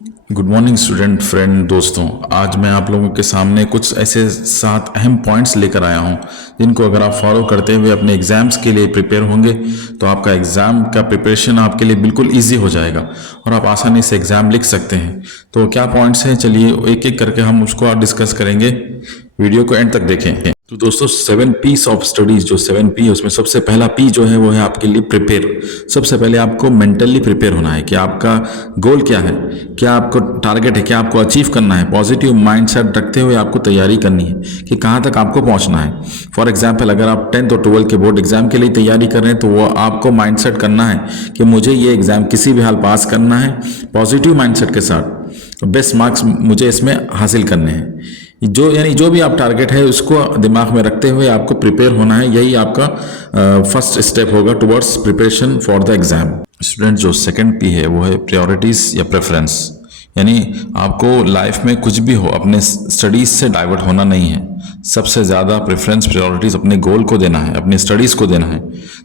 Good morning student friend दोस्तों। आज मैं आप लोगों के सामने कुछ ऐसे 7 अहम पॉइंट्स लेकर आया हूं जिनको अगर आप फॉलो करते हुए अपने एग्जाम्स के लिए प्रिपेयर होंगे तो आपका एग्ज़ाम का प्रिपरेशन आपके लिए बिल्कुल इजी हो जाएगा और आप आसानी से एग्ज़ाम लिख सकते हैं। तो क्या पॉइंट्स हैं, चलिए एक एक करके हम उसको डिस्कस करेंगे। वीडियो को एंड तक देखें। तो दोस्तों 7 पीस ऑफ स्टडीज, जो 7 पी है उसमें सबसे पहला पी जो है वो है आपके लिए प्रिपेयर। सबसे पहले आपको मेंटली प्रिपेयर होना है कि आपका गोल क्या है, क्या आपको टारगेट है, क्या आपको अचीव करना है। पॉजिटिव माइंडसेट रखते हुए आपको तैयारी करनी है कि कहाँ तक आपको पहुँचना है। फॉर एग्जाम्पल अगर आप 10th और 12th के बोर्ड एग्जाम के लिए तैयारी कर रहे हैं तो वो आपको माइंडसेट करना है कि मुझे ये एग्जाम किसी भी हाल पास करना है। पॉजिटिव माइंडसेट के साथ बेस्ट मार्क्स मुझे इसमें हासिल करने हैं। यानी जो भी आप टारगेट है उसको दिमाग में रखते हुए आपको प्रिपेयर होना है। यही आपका फर्स्ट स्टेप होगा towards preparation for the exam. Student जो सेकंड पी है वो है प्रायोरिटीज या प्रेफरेंस। यानी आपको लाइफ में कुछ भी हो अपने स्टडीज से डाइवर्ट होना नहीं है। सबसे ज़्यादा प्रेफरेंस प्रायोरिटीज अपने गोल को देना है, अपनी स्टडीज़ को देना है।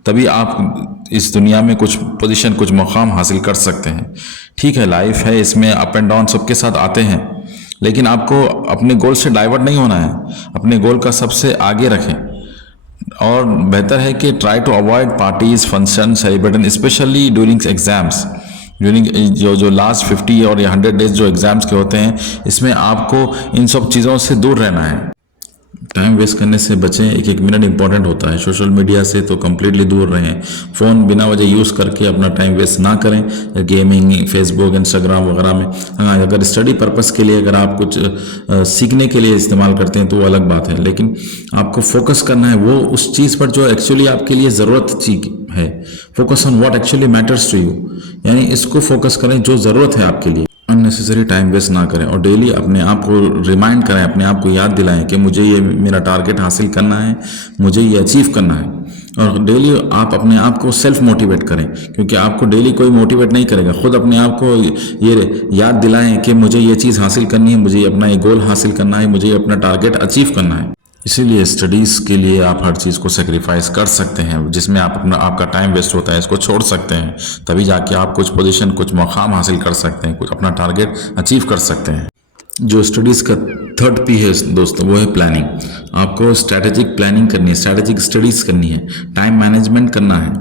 तभी आप इस दुनिया में कुछ पोजीशन, कुछ मुकाम हासिल कर सकते हैं। ठीक है, लाइफ है, इसमें अप एंड डाउन सबके साथ आते हैं, लेकिन आपको अपने गोल से डाइवर्ट नहीं होना है। अपने गोल का सबसे आगे रखें और बेहतर है कि try to avoid parties, function, celebration, specially during exams. During जो लास्ट 50 और 100 डेज जो एग्जाम्स के होते हैं, इसमें आपको इन सब चीज़ों से दूर रहना है। टाइम वेस्ट करने से बचें। एक एक मिनट इंपॉर्टेंट होता है। सोशल मीडिया से तो कम्प्लीटली दूर रहें। फ़ोन बिना वजह यूज़ करके अपना टाइम वेस्ट ना करें गेमिंग, फेसबुक, इंस्टाग्राम वगैरह में। हाँ, अगर स्टडी पर्पस के लिए अगर आप कुछ सीखने के लिए इस्तेमाल करते हैं तो वो अलग बात है, लेकिन आपको फोकस करना है वो उस चीज़ पर जो एक्चुअली आपके लिए ज़रूरत चीज है। Focus on what actually matters to you, यानी इसको फोकस करें जो ज़रूरत है आपके लिए। अननेसेसरी टाइम वेस्ट ना करें और डेली अपने आप को रिमाइंड करें, अपने आप को याद दिलाएं कि मुझे ये मेरा टारगेट हासिल करना है, मुझे ये अचीव करना है। और डेली आप अपने आप को सेल्फ मोटिवेट करें, क्योंकि आपको डेली कोई मोटिवेट नहीं करेगा। खुद अपने आप को ये याद दिलाएं कि मुझे ये चीज़ हासिल करनी है, मुझे अपना ये गोल हासिल करना है, मुझे अपना टारगेट अचीव करना है। इसीलिए स्टडीज़ के लिए आप हर चीज़ को सेक्रीफाइस कर सकते हैं। जिसमें आपका टाइम वेस्ट होता है इसको छोड़ सकते हैं, तभी जाके आप कुछ पोजीशन, कुछ मुकाम हासिल कर सकते हैं, कुछ अपना टारगेट अचीव कर सकते हैं। जो स्टडीज़ का थर्ड पी है दोस्तों वो है प्लानिंग। आपको स्ट्रैटेजिक प्लानिंग करनी है, स्ट्रैटेजिक स्टडीज़ करनी है, टाइम मैनेजमेंट करना है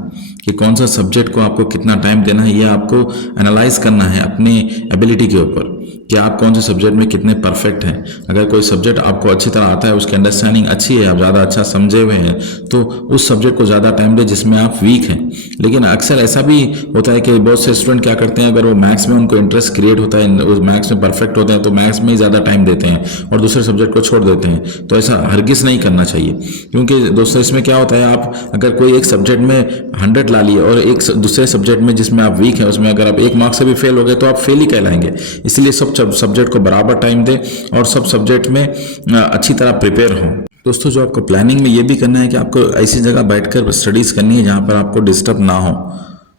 कि कौन सा सब्जेक्ट को आपको कितना टाइम देना है। ये आपको एनालाइज करना है अपनी एबिलिटी के ऊपर कि आप कौन से सब्जेक्ट में कितने परफेक्ट हैं। अगर कोई सब्जेक्ट आपको अच्छी तरह आता है, उसकी अंडरस्टैंडिंग अच्छी है, आप ज़्यादा अच्छा समझे हुए हैं, तो उस सब्जेक्ट को ज़्यादा टाइम दें जिसमें आप वीक हैं। लेकिन अक्सर ऐसा भी होता है कि बहुत से स्टूडेंट क्या करते हैं, अगर वो मैथ्स में उनको इंटरेस्ट क्रिएट होता है, उस मैथ्स में परफेक्ट होते हैं, तो मैथ्स में ही ज़्यादा टाइम देते हैं और दूसरे सब्जेक्ट को छोड़ देते हैं। तो ऐसा हरगिज़ नहीं करना चाहिए, क्योंकि दोस्तों इसमें क्या होता है, आप अगर कोई एक सब्जेक्ट में 100 ला लिए और एक दूसरे सब्जेक्ट में जिसमें आप वीक हैं उसमें अगर आप 1 मार्क्स से भी फेल हो गए तो आप फेल ही कहलाएंगे। इसलिए सब सब्जेक्ट को बराबर टाइम दें और सब सब्जेक्ट में अच्छी तरह प्रिपेयर हों। दोस्तों जो आपको प्लानिंग में ये भी करना है कि आपको ऐसी जगह बैठकर स्टडीज़ करनी है जहाँ पर आपको डिस्टर्ब ना हो।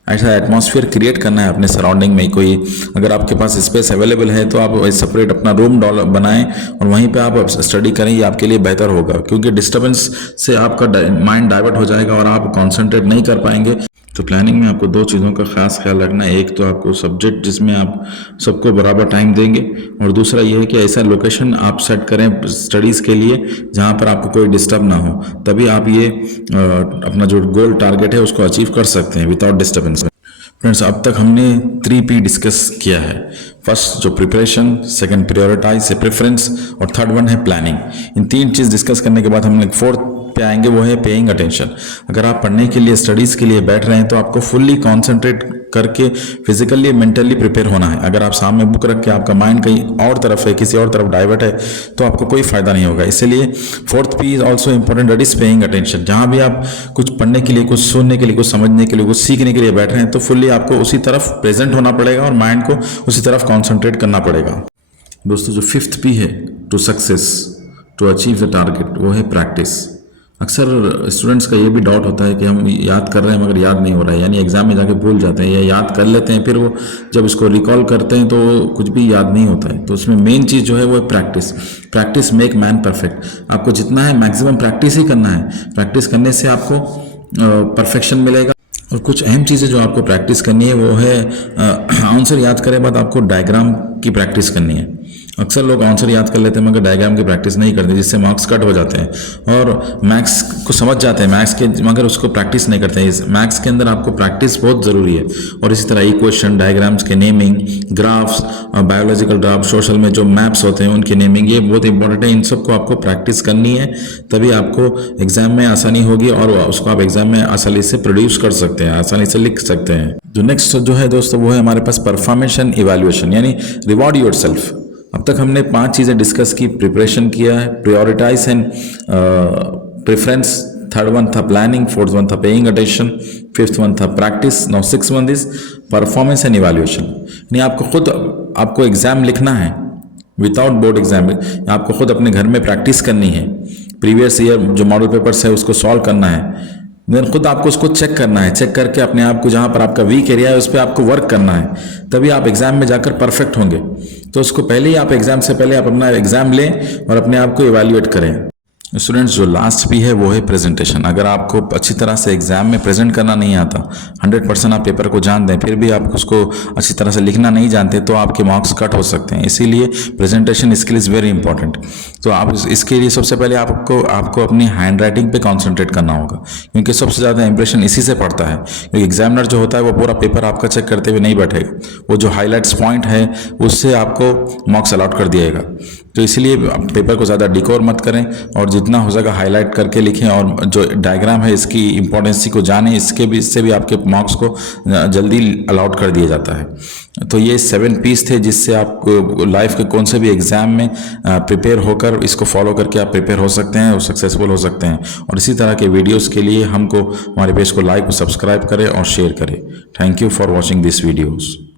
ऐसा एटमॉस्फेयर क्रिएट करना है अपने सराउंडिंग में। कोई अगर आपके पास स्पेस अवेलेबल है तो आप सेपरेट अपना रूम बनाएं और वहीं पे आप स्टडी करें, ये आपके लिए बेहतर होगा, क्योंकि डिस्टर्बेंस से आपका माइंड डाइवर्ट हो जाएगा और आप कॉन्सेंट्रेट नहीं कर पाएंगे। तो प्लानिंग में आपको 2 चीज़ों का खास ख्याल रखना है। एक तो आपको सब्जेक्ट जिसमें आप सबको बराबर टाइम देंगे, और दूसरा ये है कि ऐसा लोकेशन आप सेट करें स्टडीज़ के लिए जहाँ पर आपको कोई डिस्टर्ब ना हो। तभी आप ये अपना जो गोल टारगेट है उसको अचीव कर सकते हैं विदाउट डिस्टर्बेंस। फ्रेंड्स अब तक हमने 3P डिस्कस किया है। फर्स्ट जो प्रिपरेशन, सेकंड प्रायोरिटाइज प्रेफरेंस और थर्ड वन है प्लानिंग। इन 3 चीज़ डिस्कस करने के बाद हम फोर्थ पे आएंगे, वो है पेइंग अटेंशन। अगर आप पढ़ने के लिए, स्टडीज़ के लिए बैठ रहे हैं तो आपको फुल्ली कॉन्सेंट्रेट करके फिजिकली मेंटली प्रिपेयर होना है। अगर आप सामने बुक रख के आपका माइंड कहीं और तरफ है, किसी और तरफ डाइवर्ट है, तो आपको कोई फायदा नहीं होगा। इसलिए fourth P is also important, that is paying attention. जहाँ भी आप कुछ पढ़ने के लिए, कुछ सुनने के लिए, कुछ समझने के लिए, कुछ सीखने के लिए बैठ रहे हैं तो फुल्ली आपको उसी तरफ प्रेजेंट होना पड़ेगा और माइंड को उसी तरफ कॉन्सेंट्रेट करना पड़ेगा। दोस्तों जो फिफ्थ पी है to success, to achieve the target, वो है प्रैक्टिस। अक्सर स्टूडेंट्स का ये भी डाउट होता है कि हम याद कर रहे हैं मगर याद नहीं हो रहा है, यानी एग्जाम में जाके भूल जाते हैं या याद कर लेते हैं, फिर वो जब इसको रिकॉल करते हैं तो कुछ भी याद नहीं होता है। तो उसमें मेन चीज़ जो है वो है practice. Practice make man perfect. आपको जितना है मैक्सिमम प्रैक्टिस ही करना है। प्रैक्टिस करने से आपको परफेक्शन मिलेगा। और कुछ अहम चीज़ें जो आपको प्रैक्टिस करनी है वो है आंसर याद करे बाद आपको डायग्राम की प्रैक्टिस करनी है। अक्सर लोग आंसर याद कर लेते हैं मगर डायग्राम की प्रैक्टिस नहीं करते, जिससे मार्क्स कट हो जाते हैं और मैथ्स को समझ जाते हैं मैथ्स के, मगर उसको प्रैक्टिस नहीं करते हैं। इस मैथ्स के अंदर आपको प्रैक्टिस बहुत ज़रूरी है। और इसी तरह इक्वेशन, डायग्राम्स के naming, graphs, biological graph, social में जो मैप्स होते हैं उनकी नेमिंग, ये बहुत इंपॉर्टेंट है। इन सबको आपको प्रैक्टिस करनी है, तभी आपको एग्जाम में आसानी होगी और उसको आप एग्जाम में आसानी से प्रोड्यूस कर सकते हैं, आसानी से लिख सकते हैं। जो नेक्स्ट जो है दोस्तों वो है हमारे पास परफॉर्मेंस एंड इवैल्यूएशन, यानी रिवॉर्ड योरसेल्फ। अब तक हमने 5 चीज़ें डिस्कस की, प्रिपरेशन किया है, prioritise and preference, third one था प्लानिंग, फोर्थ वन था पेइंग अटेंशन, फिफ्थ वन था practice, now six one is performance and evaluation. यानी आपको एग्जाम लिखना है विदाउट बोर्ड एग्जाम, आपको खुद अपने घर में प्रैक्टिस करनी है, प्रीवियस ईयर जो मॉडल पेपर्स है उसको सॉल्व करना है, देन खुद आपको उसको चेक करना है, चेक करके अपने आप को जहाँ पर आपका वीक एरिया है उस पर आपको वर्क करना है, तभी आप एग्जाम में जाकर परफेक्ट होंगे। तो उसको पहले ही आप एग्जाम से पहले आप अपना एग्जाम लें और अपने आप को इवैल्यूएट करें। स्टूडेंट्स जो लास्ट भी है वो है प्रेजेंटेशन। अगर आपको अच्छी तरह से एग्जाम में प्रेजेंट करना नहीं आता, 100% आप पेपर को जान दें फिर भी आप उसको अच्छी तरह से लिखना नहीं जानते, तो आपके मार्क्स कट हो सकते हैं। इसीलिए presentation skill is very important. तो आप इसके लिए सबसे पहले आपको अपनी हैंड राइटिंग पे कॉन्सेंट्रेट करना होगा, क्योंकि सबसे ज़्यादा इंप्रेशन इसी से पड़ता है। क्योंकि एग्जामिनर जो होता है वो पूरा पेपर आपका चेक करते हुए नहीं बैठेगा, वो जो हाईलाइट्स पॉइंट है उससे आपको मार्क्स अलॉट कर दिएगा। तो इसलिए पेपर को ज़्यादा डिकोर मत करें और जितना हो सके हाईलाइट करके लिखें, और जो डायग्राम है इसकी इंपॉर्टेंसी को जानें, इससे भी आपके मार्क्स को जल्दी अलॉट कर दिया जाता है। तो ये 7 पीस थे जिससे आप लाइफ के कौन से भी एग्जाम में प्रिपेयर होकर इसको फॉलो करके आप प्रिपेयर हो सकते हैं और सक्सेसफुल हो सकते हैं। और इसी तरह के वीडियोस के लिए हमारे पेज को लाइक और सब्सक्राइब करें और शेयर करें। Thank you for watching this videos.